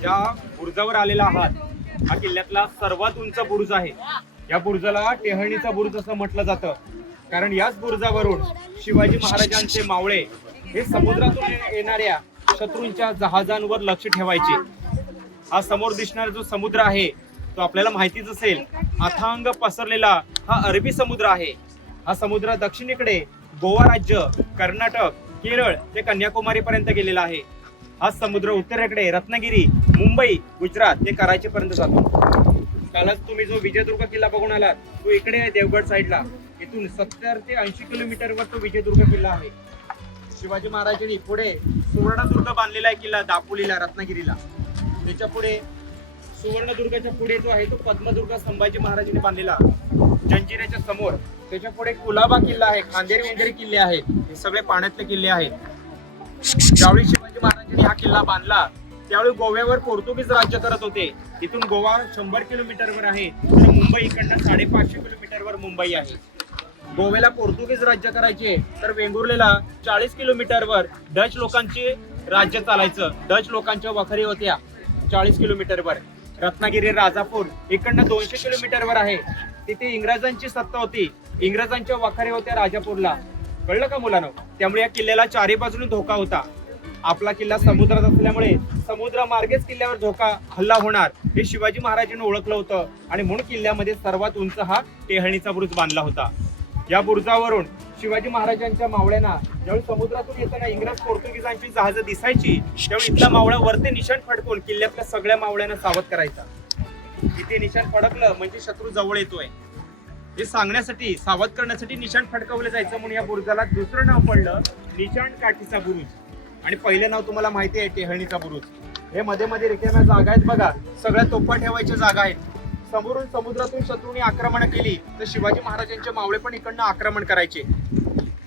ज्या बुरुजावर आलेला आहात हा किल्ल्यातला सर्वात उंच बुरुज आहे. या बुरुजाला टेहळणीचा बुरुज असं म्हटलं जातं. कारण याच बुरुजावरून शिवाजी महाराजांचे मावळे हे समुद्रातून येणाऱ्या शत्रूंच्या जहाजांवर लक्ष ठेवायचे. हा समोर दिसणारा जो समुद्र आहे तो आपल्याला माहितीच असेल अथांग पसरलेला हा अरबी समुद्र आहे. हा समुद्र दक्षिणेकडे गोवा राज्य कर्नाटक केरळ ते कन्याकुमारी पर्यंत गेलेला आहे. हा समुद्र उत्तरेकडे रत्नागिरी मुंबई गुजरात ते कराचीपर्यंत जातो. कालच तुम्ही जो विजयदुर्ग किल्ला बघून आलात तो इकडे आहे देवगड साईडला. इथून सत्तर ते ऐंशी किलोमीटरवर तो विजयदुर्ग किल्ला आहे. शिवाजी महाराजांनी पुढे सुवर्णदुर्ग बांधलेला आहे किल्ला दापोलीला रत्नागिरीला. त्याच्या पुढे सुवर्णदुर्गाच्या पुढे जो आहे तो पद्मदुर्ग संभाजी महाराजांनी बांधलेला. जंजिऱ्याच्या समोर. त्याच्या पुढे कुलाबा किल्ला आहे खांदेरी वगैरे किल्ले आहेत. हे सगळे पाण्यातले किल्ले आहेत. ज्यावेळी शिवाजी महाराजांनी हा किल्ला बांधला. त्यावेळी गोव्यावर पोर्तुगीज राज्य करत होते. इथून गोवा शंभर किलोमीटरवर आहे आणि मुंबई इकडनं साडेपाचशे किलोमीटरवर मुंबई आहे. गोव्याला पोर्तुगीज राज्य करायचे तर वेंगुर्लेला चाळीस किलोमीटरवर डच लोकांचे राज्य चालायचं. डच लोकांच्या वखारी होत्या चाळीस किलोमीटरवर. रत्नागिरी राजापूर इकडनं दोनशे किलोमीटरवर आहे. तिथे इंग्रजांची सत्ता होती. इंग्रजांच्या वखारी होत्या राजापूरला. कळलं का मुलांना? त्यामुळे या किल्ल्याला चारी बाजूने धोका होता. आपला किल्ला समुद्रात असल्यामुळे समुद्रामार्गेच किल्ल्यावर धोका हल्ला होणार हे शिवाजी महाराजांनी ओळखलं होतं. आणि म्हणून किल्ल्यामध्ये सर्वात उंच हा टेहळणीचा बुरुज बांधला होता. या बुरुजावरून शिवाजी महाराजांच्या मावळ्यांना ज्यावेळी समुद्रातून येताना इंग्रज पोर्तुगीजांची जहाजं दिसायची त्यावेळी इथला मावळा वरती निशाण फडकून किल्ल्यातल्या सगळ्या मावळ्यांना सावध करायचा. इथे निशाण फडकलं म्हणजे शत्रू जवळ येतोय. हे सांगण्यासाठी सावध करण्यासाठी निशाण फडकवलं जायचं म्हणून या बुरुजाला दुसरं नाव पडलं निशाण काठीचा बुरुज. आणि पहिले नाव तुम्हाला माहिती आहे टेहळणीचा बुरुज. हे मध्ये मध्ये रिकाम्या जागा आहेत बघा. सगळ्या तोफा ठेवायच्या जागा आहेत. समोरून समुद्रातून शत्रूंनी आक्रमण केली तर शिवाजी महाराजांचे मावळे पण इकडनं आक्रमण करायचे.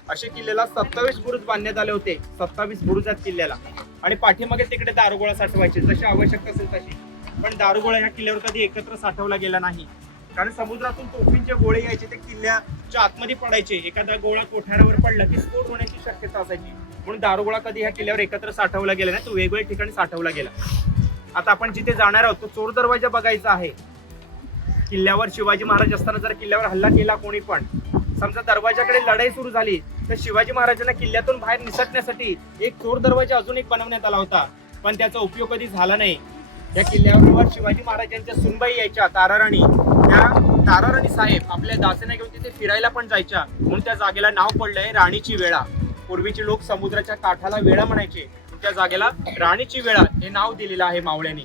असे किल्ल्याला सत्तावीस बुरुज बांधण्यात आले होते. सत्तावीस बुरुज आहेत किल्ल्याला. आणि पाठीमागे तिकडे दारुगोळा साठवायचे जशी आवश्यकता असेल तशी. पण दारुगोळा ह्या किल्ल्यावर कधी एकत्र साठवला गेला नाही. कारण समुद्रातून तोफींचे गोळे यायचे ते किल्ल्याच्या आतमध्ये पडायचे. एखादा गोळा कोठारावर पडला की स्फोट असायची. म्हणून दारुगोळा कधी ह्या किल्ल्यावर एकत्र साठवला गेला नाही तो वेगवेगळ्या ठिकाणी साठवला गेला. आता आपण जिथे जाणार आहोत तो चोर दरवाजा बघायचा आहे. किल्ल्यावर शिवाजी महाराज असताना जर किल्ल्यावर हल्ला केला कोणी पण समजा दरवाजाकडे लढाई सुरू झाली तर शिवाजी महाराजांना किल्ल्यातून बाहेर निसटण्यासाठी एक चोर दरवाजा अजून एक बनवण्यात आला होता. पण त्याचा उपयोग कधी झाला नाही. या किल्ल्यावर शिवाजी महाराजांच्या सुनबाई यायच्या ताराराणी. त्या ताराराणी साहेब आपल्या दासेने घेऊन तिथे फिरायला पण जायच्या. म्हणून त्या जागेला नाव पडलंय राणीची वेळा. पूर्वीचे लोक समुद्राच्या काठाला वेळा म्हणायचे. त्या जागेला राणीची वेळा हे नाव दिलेलं आहे मावळ्यांनी.